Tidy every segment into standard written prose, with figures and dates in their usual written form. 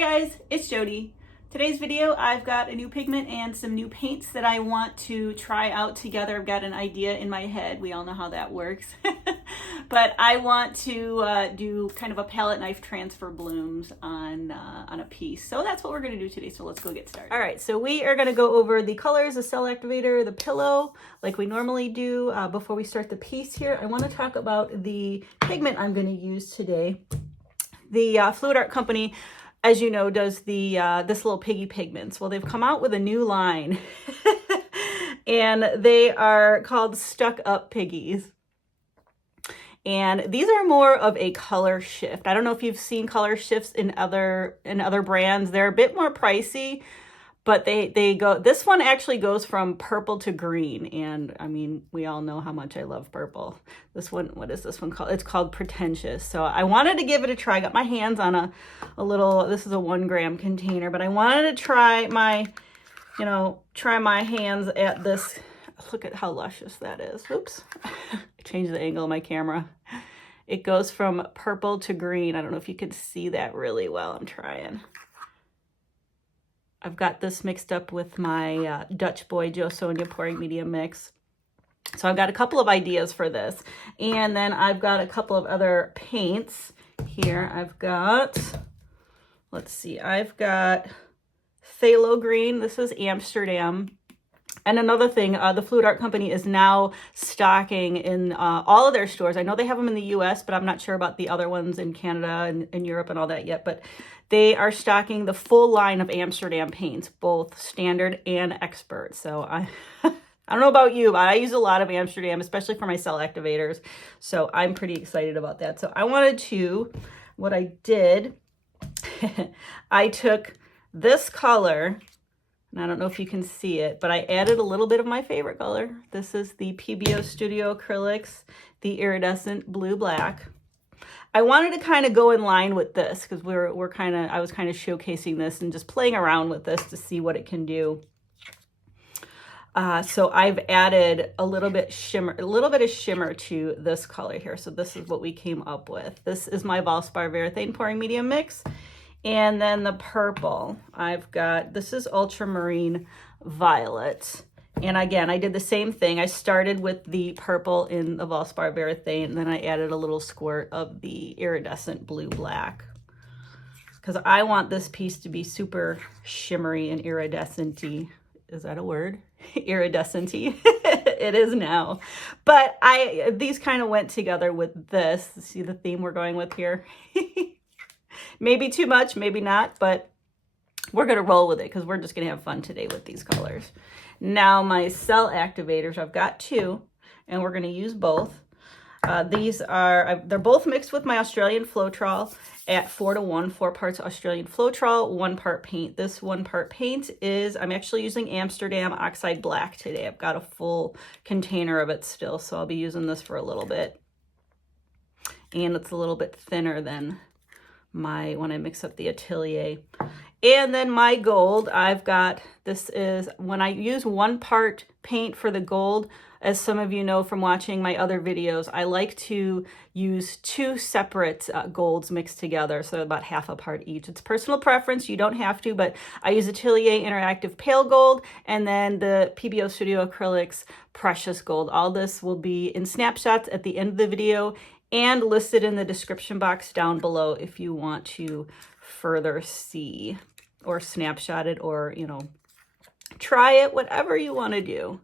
Hi guys, it's Jody. Today's video, I've got a new pigment and some new paints that I want to try out together. I've got an idea in my head. We all know how that works. But I want to do kind of a palette knife transfer blooms on a piece. So that's what we're going to do today. So let's go get started. All right, so we are going to go over the colors, the cell activator, the pillow, like we normally do. Before we start the piece here, I want to talk about the pigment I'm going to use today. The Fluid Art Company, as you know, does the this little piggy pigments. Well, they've come out with a new line and they are called Stuck Up Piggies. And these are more of a color shift. I don't know if you've seen color shifts in other brands. They're a bit more pricey, but they go, this one actually goes from purple to green. And I mean, we all know how much I love purple. This one, what is this one called? It's called Pretentious. So I wanted to give it a try. I got my hands on a little, this is a 1 gram container, but I wanted to try my hands at this. Look at how luscious that is. Oops. I changed the angle of my camera. It goes from purple to green. I don't know if you can see that really well. I'm trying. I've got this mixed up with my Dutch Boy Joe Sonia pouring medium mix. So I've got a couple of ideas for this. And then I've got a couple of other paints here. I've got, let's see, I've got Phthalo Green. This is Amsterdam. And another thing, the Fluid Art Company is now stocking in all of their stores. I know they have them in the US, but I'm not sure about the other ones in Canada and Europe and all that yet. But they are stocking the full line of Amsterdam paints, both standard and expert. So I don't know about you, but I use a lot of Amsterdam, especially for my cell activators. So I'm pretty excited about that. So I wanted to, what I did, I took this color, and I don't know if you can see it, but I added a little bit of my favorite color. This is the PBO Studio Acrylics, the iridescent blue black. I wanted to kind of go in line with this because I was kind of showcasing this and just playing around with this to see what it can do. So I've added a little bit of shimmer to this color here. So this is what we came up with. This is my Valspar Varathane pouring medium mix. And then the purple, I've got, this is Ultramarine Violet. And again, I did the same thing. I started with the purple in the Valspar Varathane, and then I added a little squirt of the iridescent blue black. Because I want this piece to be super shimmery and iridescent-y. Is that a word? Iridescent-y. It is now. But these kind of went together with this. See the theme we're going with here? Maybe too much, maybe not, but we're going to roll with it because we're just going to have fun today with these colors. Now my cell activators, I've got 2, and we're going to use both. They're both mixed with my Australian Floetrol at 4:1, 4 parts Australian Floetrol, 1 part paint. This 1 part paint is, I'm actually using Amsterdam Oxide Black today. I've got a full container of it still, so I'll be using this for a little bit. And it's a little bit thinner than when I mix up the Atelier. And then my gold, I've got, this is, when I use 1 part paint for the gold, as some of you know from watching my other videos, I like to use 2 separate golds mixed together, so about half a part each. It's personal preference, you don't have to, but I use Atelier Interactive Pale Gold and then the PBO Studio Acrylics Precious Gold. All this will be in snapshots at the end of the video and listed in the description box down below if you want to further see or snapshot it or, try it, whatever you want to do.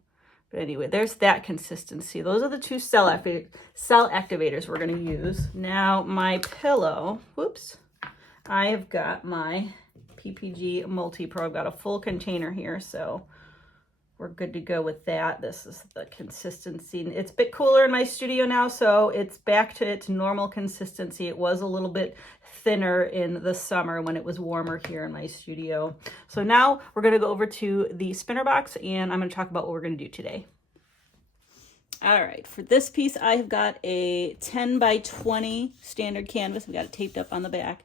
But anyway, there's that consistency. Those are the 2 cell activators we're going to use. Now my pillow, whoops, I have got my PPG Multi-Pro. I've got a full container here, so we're good to go with that. This is the consistency. It's a bit cooler in my studio now, so it's back to its normal consistency. It was a little bit thinner in the summer when it was warmer here in my studio. So now we're going to go over to the spinner box, and I'm going to talk about what we're going to do today. All right, for this piece, I have got a 10 by 20 standard canvas. We've got it taped up on the back.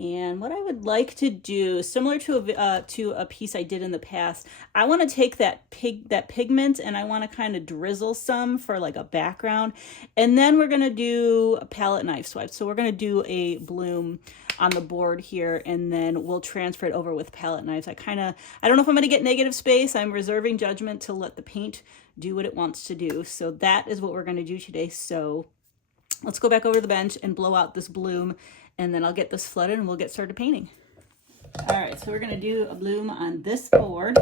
And what I would like to do, similar to a piece I did in the past, I want to take that pigment and I want to kind of drizzle some for like a background. And then we're going to do a palette knife swipe. So we're going to do a bloom on the board here, and then we'll transfer it over with palette knives. I don't know if I'm going to get negative space. I'm reserving judgment to let the paint do what it wants to do. So that is what we're going to do today. So let's go back over to the bench and blow out this bloom, and then I'll get this flooded and we'll get started painting. All right, so we're gonna do a bloom on this board.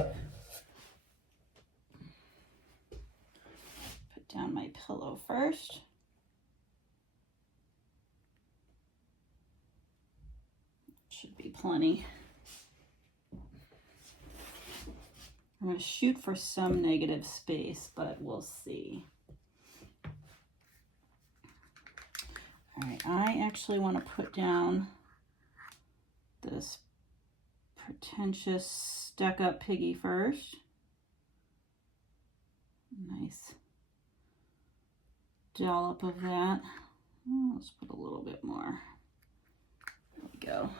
Put down my pillow first. Should be plenty. I'm gonna shoot for some negative space, but we'll see. All right, I actually want to put down this pretentious stuck-up piggy first. Nice dollop of that. Oh, let's put a little bit more. There we go.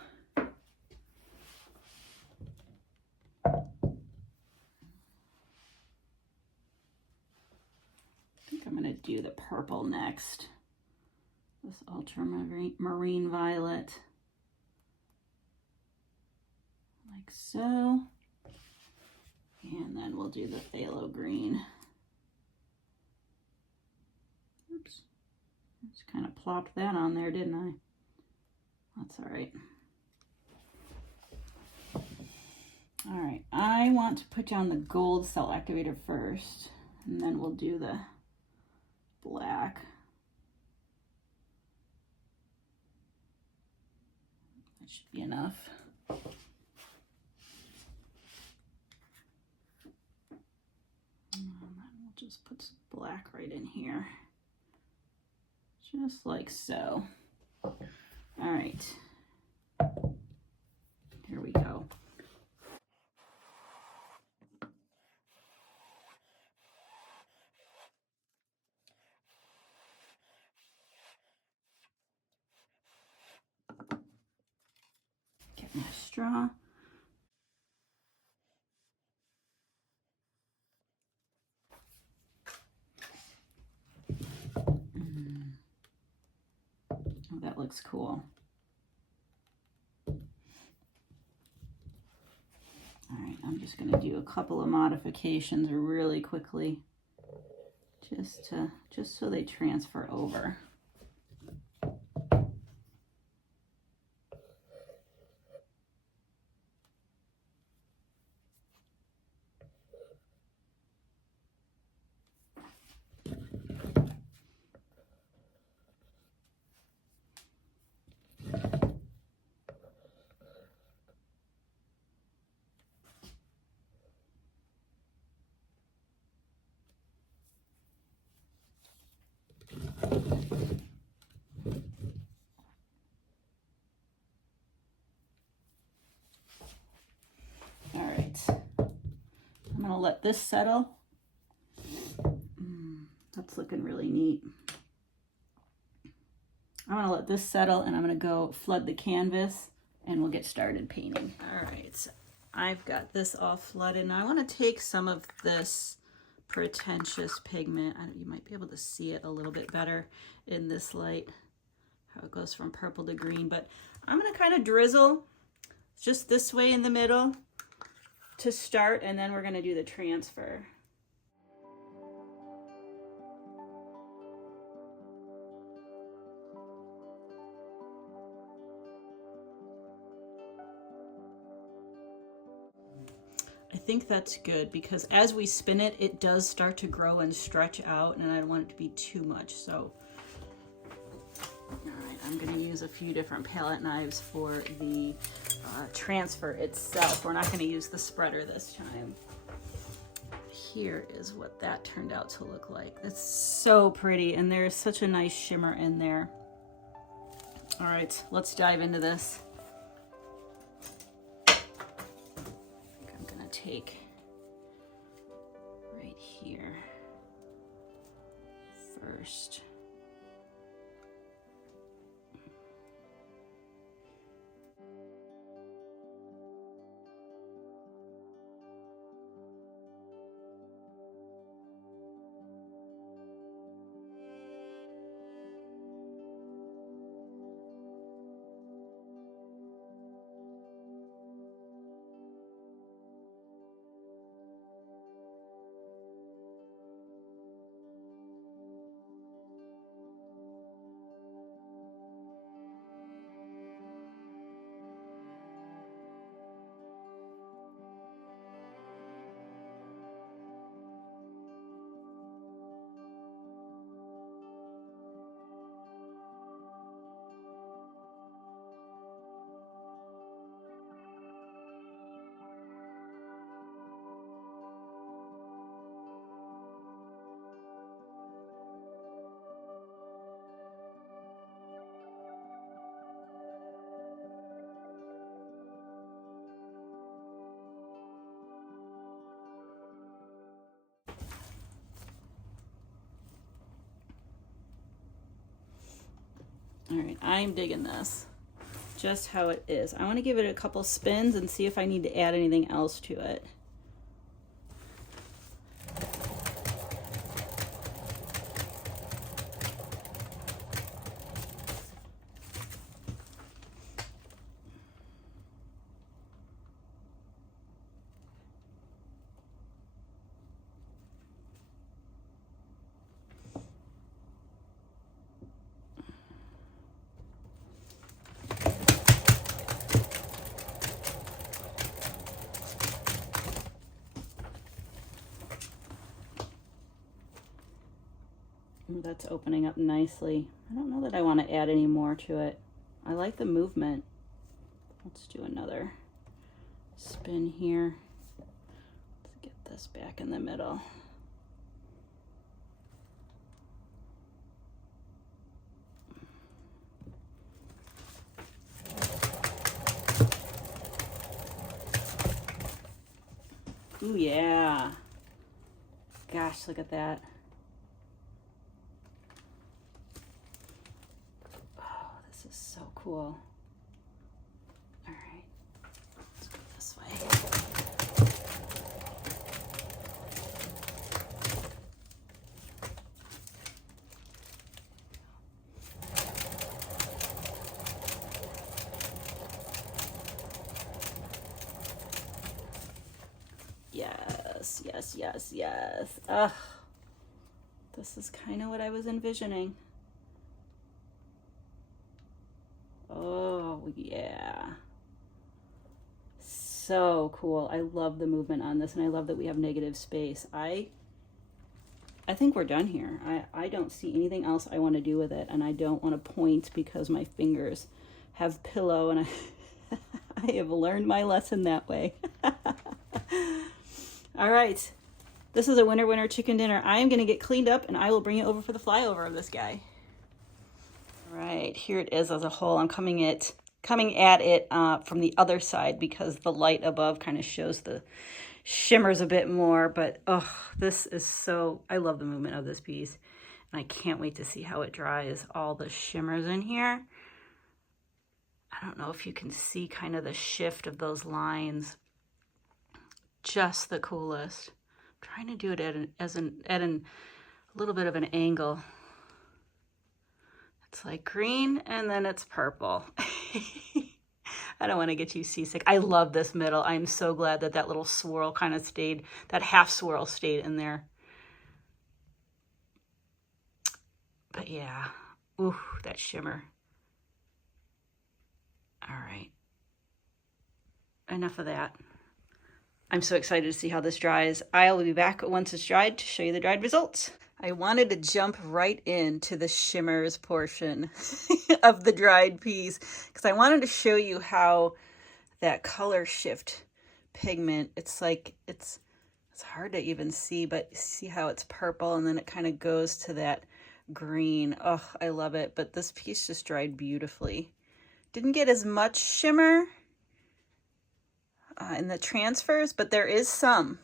I think I'm going to do the purple next. This ultramarine violet, like so, and then we'll do the phthalo green. Oops, just kind of plopped that on there, didn't I? That's all right. All right, I want to put down the gold cell activator first, and then we'll do the black. Should be enough. And then we'll just put some black right in here, just like so. All right, here we go. Get my straw. Oh, that looks cool. All right, I'm just going to do a couple of modifications really quickly, just so they transfer over. All right, I'm gonna let this settle. That's looking really neat. I'm gonna let this settle and I'm gonna go flood the canvas and we'll get started painting. All right, I've got this all flooded. Now I wanna take some of this pretentious pigment. You might be able to see it a little bit better in this light, how it goes from purple to green, but I'm gonna kind of drizzle just this way in the middle to start, and then we're gonna do the transfer. I think that's good because as we spin it, it does start to grow and stretch out, and I don't want it to be too much. So, all right, I'm going to use a few different palette knives for the transfer itself. We're not going to use the spreader this time. Here is what that turned out to look like. It's so pretty, and there's such a nice shimmer in there. All right, let's dive into this. Take right here first. All right, I'm digging this just how it is. I want to give it a couple spins and see if I need to add anything else to it. Ooh, that's opening up nicely. I don't know that I want to add any more to it. I like the movement. Let's do another spin here. Let's get this back in the middle. Ooh, yeah. Gosh, look at that. Oh, this is so cool. All right, let's go this way. Yes, yes, yes, yes. Ugh. This is kind of what I was envisioning. Oh, yeah. So cool. I love the movement on this, and I love that we have negative space. I think we're done here. I don't see anything else I want to do with it, and I don't want to point because my fingers have pillow, and I have learned my lesson that way. All right. This is a winner, winner chicken dinner. I am going to get cleaned up, and I will bring you over for the flyover of this guy. All right, here it is as a whole. I'm coming at it from the other side because the light above kind of shows the shimmers a bit more. But oh, this is so, I love the movement of this piece, and I can't wait to see how it dries. All the shimmers in here. I don't know if you can see kind of the shift of those lines. Just the coolest. I'm trying to do it at a little bit of an angle. It's like green and then it's purple. I don't want to get you seasick. I love this middle. I'm so glad that that little swirl kind of stayed, that half swirl stayed in there. But yeah, ooh, that shimmer. All right, enough of that. I'm so excited to see how this dries. I will be back once it's dried to show you the dried results. I wanted to jump right into the shimmers portion of the dried piece because I wanted to show you how that color shift pigment, it's like, it's hard to even see, but see how it's purple and then it kind of goes to that green. Oh, I love it. But this piece just dried beautifully. Didn't get as much shimmer in the transfers, but there is some.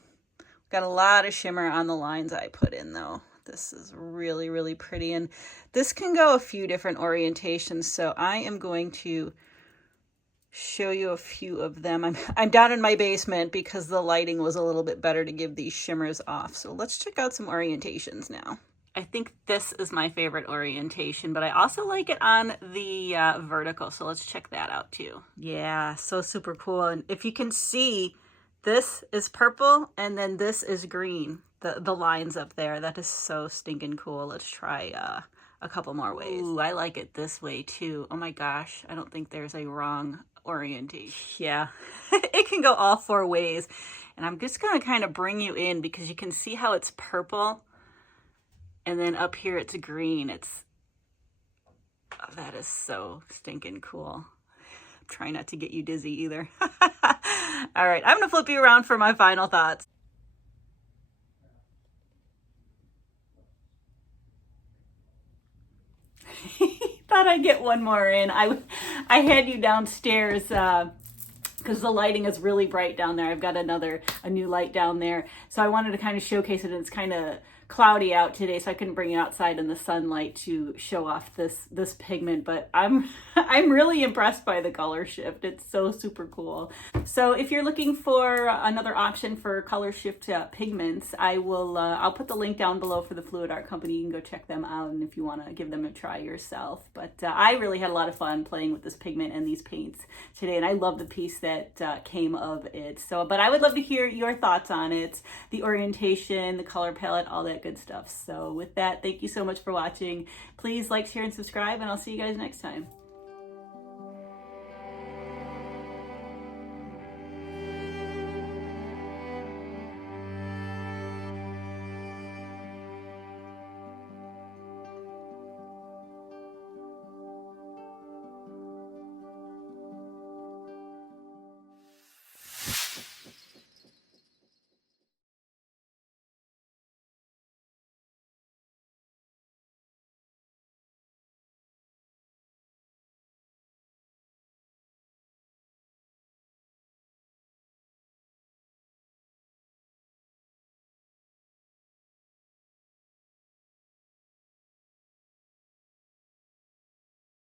Got a lot of shimmer on the lines I put in though. This is really, really pretty, and this can go a few different orientations, so I am going to show you a few of them. I'm down in my basement because the lighting was a little bit better to give these shimmers off, so let's check out some orientations now. I think this is my favorite orientation, but I also like it on the vertical, so let's check that out too. Yeah, so super cool. And if you can see, this is purple and then this is green, the lines up there. That is so stinking cool. Let's try a couple more ways. Ooh, I like it this way too. Oh my gosh, I don't think there's a wrong orientation. Yeah, it can go all four ways. And I'm just gonna kind of bring you in because you can see how it's purple. And then up here it's green. Oh, that is so stinking cool. Try not to get you dizzy either. All right, I'm gonna flip you around for my final thoughts. Thought I'd get one more in. I had you downstairs because the lighting is really bright down there. I've got a new light down there. So I wanted to kind of showcase it, and it's kind of cloudy out today, so I couldn't bring it outside in the sunlight to show off this pigment, but I'm really impressed by the color shift. It's so super cool. So if you're looking for another option for color shift pigments, I'll put the link down below for the Fluid Art Company. You can go check them out, and if you want to give them a try yourself. But I really had a lot of fun playing with this pigment and these paints today, and I love the piece that came of it. So, but I would love to hear your thoughts on it, the orientation, the color palette, all that good stuff. So with that, thank you so much for watching. Please like, share, and subscribe, and I'll see you guys next time.